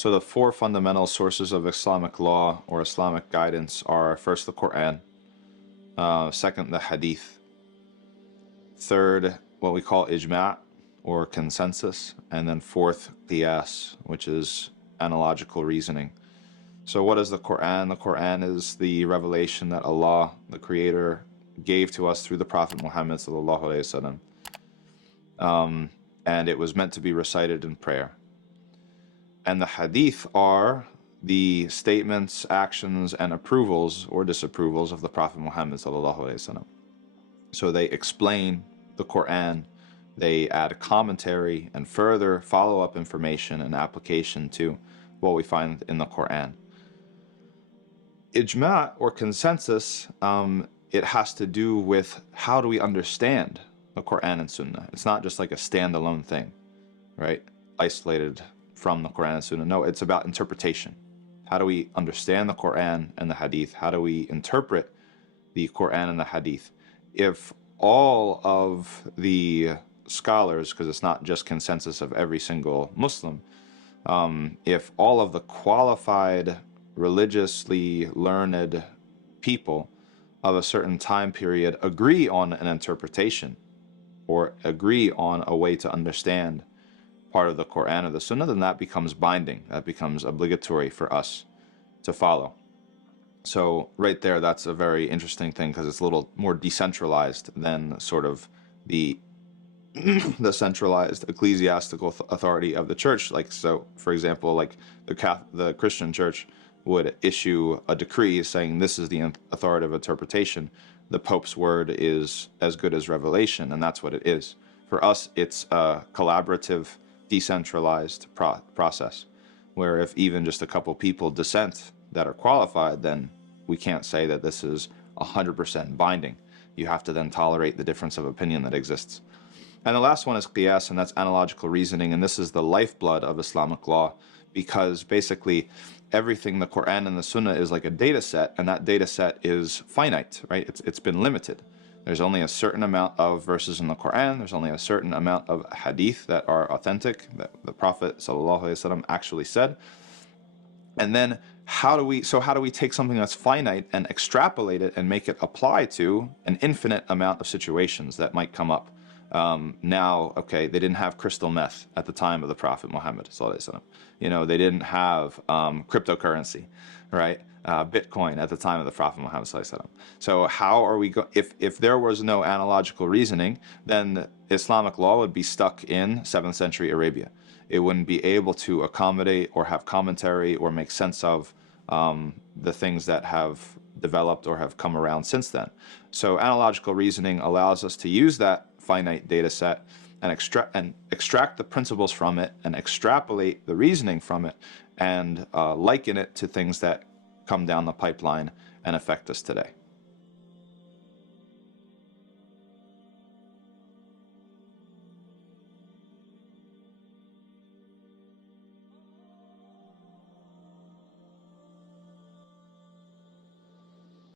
So the four fundamental sources of Islamic law or Islamic guidance are: first, the Quran, second, the Hadith, third, what we call ijma' or consensus, and then fourth, qiyas, which is analogical reasoning. So what is the Quran? The Quran is the revelation that Allah, the Creator, gave to us through the Prophet Muhammad sallallahu alaihi wasallam, and it was meant to be recited in prayer. And the Hadith are the statements, actions, and approvals or disapprovals of the Prophet Muhammad sallallahu alaihi wasallam. So they explain the Quran, they add commentary and further follow-up information and application to what we find in the Quran. Ijma' or consensus, it has to do with how do we understand the Quran and Sunnah. It's not just like a standalone thing, right? Isolated from the Quran and Sunnah. No, it's about interpretation. How do we understand the Quran and the Hadith? How do we interpret the Quran and the Hadith? If all of the scholars, because it's not just consensus of every single Muslim, if all of the qualified, religiously learned people of a certain time period agree on an interpretation or agree on a way to understand part of the Quran or the Sunnah, then that becomes binding. That becomes obligatory for us to follow. So right there, that's a very interesting thing because it's a little more decentralized than sort of the centralized ecclesiastical authority of the church. Like, so for example, like the Christian church would issue a decree saying this is the authoritative interpretation. The Pope's word is as good as revelation, and that's what it is. For us, it's a collaborative, decentralized process, where if even just a couple people dissent that are qualified, then we can't say that this is 100% binding. You have to then tolerate the difference of opinion that exists. And the last one is qiyas, and that's analogical reasoning, and this is the lifeblood of Islamic law, because basically everything, the Quran and the Sunnah, is like a data set, and that data set is finite, right? It's been limited. There's only a certain amount of verses in the Quran, there's only a certain amount of hadith that are authentic, that the Prophet ﷺ actually said. And then how do we take something that's finite and extrapolate it and make it apply to an infinite amount of situations that might come up? Now, okay, they didn't have crystal meth at the time of the Prophet Muhammad ﷺ. They didn't have cryptocurrency, right? Bitcoin at the time of the Prophet Muhammad ﷺ. So how are we if there was no analogical reasoning, then Islamic law would be stuck in 7th century Arabia. It wouldn't be able to accommodate or have commentary or make sense of the things that have developed or have come around since then. So analogical reasoning allows us to use that finite data set and extract the principles from it and extrapolate the reasoning from it and liken it to things that come down the pipeline and affect us today.